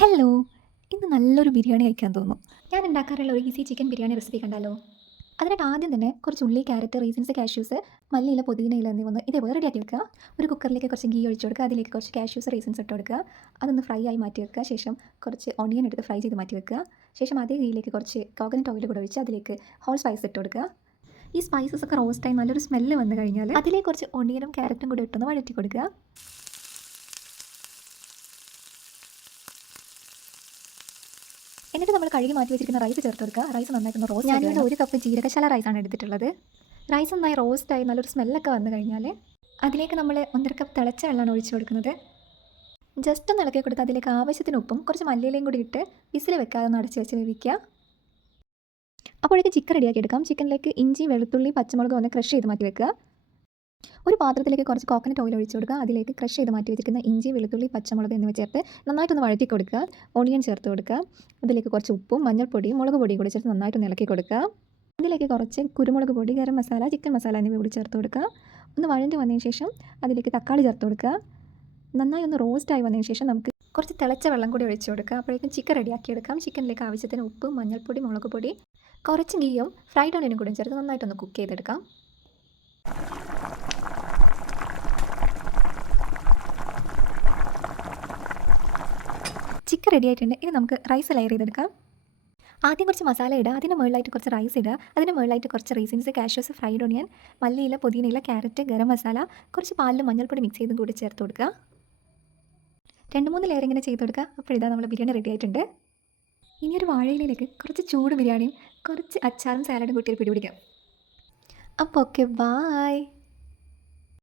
Hello, ഇന്ന് നല്ലൊരു ബിരിയാണി കഴിക്കാൻ തോന്നുന്നു. ഞാൻ ഉണ്ടാക്കാറുള്ള ഒരു ഈസി ചിക്കൻ ബിരിയാണി റെസിപ്പി കണ്ടാലോ? അതിനായിട്ട് ആദ്യം തന്നെ കുറച്ച് ഉള്ളി, ക്യാരറ്റ്, റീസൻസ്, കാഷ്യൂസ്, മല്ലിയില, പുതിനയില എന്നിവ ഒന്ന് ഇതേപോലെ റെഡിയാക്കി വെക്കുക. ഒരു കുക്കറിലേക്ക് കുറച്ച് ഗീ ഒഴിച്ച് കൊടുക്കുക. അതിലേക്ക് കുറച്ച് കാഷ്യൂസ്, റീസൻസ് ഇട്ട് കൊടുക്കുക. അതൊന്ന് ഫ്രൈ ആയി മാറ്റി വെക്കുക. ശേഷം കുറച്ച് ഓണിയൻ എടുത്ത് ഫ്രൈ ചെയ്ത് മാറ്റി വെക്കുക. ശേഷം അതേ ഗീയിലേക്ക് കുറച്ച് കോക്കനട്ട് ഓയിൽ കൂടെ ഒഴിച്ച് അതിലേക്ക് ഹോൾ സ്പൈസ് ഇട്ട് കൊടുക്കുക. ഈ സ്പൈസസ് ഒക്കെ റോസ്റ്റായി നല്ലൊരു സ്മെല്ല് വന്നു കഴിഞ്ഞാൽ അതിലേക്ക് കുറച്ച് ഓണിയനും ക്യാരറ്റും കൂടി ഇട്ടൊന്ന് വഴറ്റി കൊടുക്കുക. എന്നിട്ട് നമ്മൾ കഴുകി മാറ്റി വെച്ചിരിക്കുന്ന റൈസ് ചേർത്ത് കൊടുക്കുക. റൈസ് നന്നായിട്ടൊന്ന് റോസ്റ്റ്. ഞാനിവിടെ 1 കപ്പ് ജീരകശാല റൈസാണ് എടുത്തിട്ടുള്ളത്. റൈസ് നന്നായി റോസ്റ്റായി നല്ലൊരു സ്മെല്ലൊക്കെ വന്നു കഴിഞ്ഞാൽ അതിലേക്ക് നമ്മൾ 1.5 കപ്പ് തിളച്ച വെള്ളമാണ് ഒഴിച്ചു കൊടുക്കുന്നത്. ജസ്റ്റ് ഒന്ന് ഇളക്കി കൊടുത്ത് അതിലേക്ക് ആവശ്യത്തിന് ഉപ്പും കുറച്ച് മല്ലിയിലയും കൂടി ഇട്ട് വിസിൽ വെക്കാതെ ഒന്ന് അടച്ച് വെച്ച് വേവിക്കുക. അപ്പോഴേക്ക് ചിക്കൻ റെഡിയാക്കി എടുക്കാം. ചിക്കനിലേക്ക് ഇഞ്ചി, വെളുത്തുള്ളി, പച്ചമുളക് ഒന്ന് ക്രഷ് ചെയ്ത് മാറ്റി വെക്കുക. ഒരു പാത്രത്തിലേക്ക് കുറച്ച് കോക്കനട്ട് ഓയിൽ ഒഴിച്ച് കൊടുക്കുക. അതിലേക്ക് ക്രഷ് ചെയ്ത് മാറ്റി വെച്ചിരിക്കുന്ന ഇഞ്ചി, വെളുത്തുള്ളി, പച്ചമുളക് എന്നിവ ചേർത്ത് നന്നായിട്ടൊന്ന് വഴറ്റി കൊടുക്കുക. ഓണിയൻ ചേർത്ത് കൊടുക്കുക. അതിലേക്ക് കുറച്ച് ഉപ്പും മഞ്ഞൾപ്പൊടിയും മുളക് പൊടിയും കൂടി ചേർത്ത് നന്നായിട്ടൊന്ന് ഇളക്കി കൊടുക്കുക. അതിലേക്ക് കുറച്ച് കുരുമുളക് പൊടി, ഗരം മസാല, ചിക്കൻ മസാല എന്നിവ കൂടി ചേർത്ത് കൊടുക്കുക. ഒന്ന് വഴണ്ടി വന്നതിന് ശേഷം അതിലേക്ക് തക്കാളി ചേർത്ത് കൊടുക്കുക. നന്നായി ഒന്ന് റോസ്റ്റായി വന്നതിന് ശേഷം നമുക്ക് കുറച്ച് തിളച്ച വെള്ളം കൂടി ഒഴിച്ച് കൊടുക്കുക. അപ്പോഴേക്കും ചിക്കൻ റെഡിയാക്കി എടുക്കാം. ചിക്കനിലേക്ക് ആവശ്യത്തിന് ഉപ്പ്, മഞ്ഞൾപ്പൊടി, മുളക് പൊടി, കുറച്ച് ഗീയും ഫ്രൈഡ് ഓണിയനും കൂടി ചേർത്ത് നന്നായിട്ടൊന്ന് കുക്ക് ചെയ്തെടുക്കാം. ചിക്കൻ റെഡി ആയിട്ടുണ്ട്. ഇനി നമുക്ക് റൈസ് ലെയർ ചെയ്തെടുക്കാം. ആദ്യം കുറച്ച് മസാല ഇടുക. അതിന് മുകളിലായിട്ട് കുറച്ച് റൈസ് ഇടുക. അതിന് മുകളിലായിട്ട് കുറച്ച് റീസൻസ്, കാഷ്യൂസ്, ഫ്രൈഡ് ഓണിയൻ, മല്ലിയില, പുതിനയില, ക്യാരറ്റ്, ഗരം മസാല, കുറച്ച് പാലിലും മഞ്ഞൾപ്പൊടി മിക്സ് ചെയ്തും കൂടി ചേർത്ത് കൊടുക്കുക. 2-3 ലെയർ ഇങ്ങനെ ചെയ്ത് കൊടുക്കുക. അപ്പോൾ ഇതാ നമ്മൾ ബിരിയാണി റെഡി ആയിട്ടുണ്ട്. ഇനിയൊരു വാഴയിലേക്ക് കുറച്ച് ചൂട് ബിരിയാണിയും കുറച്ച് അച്ചാറും സാലഡും കൂട്ടി പിടിപിടിക്കാം. അപ്പോൾ ഓക്കെ, ബായ്.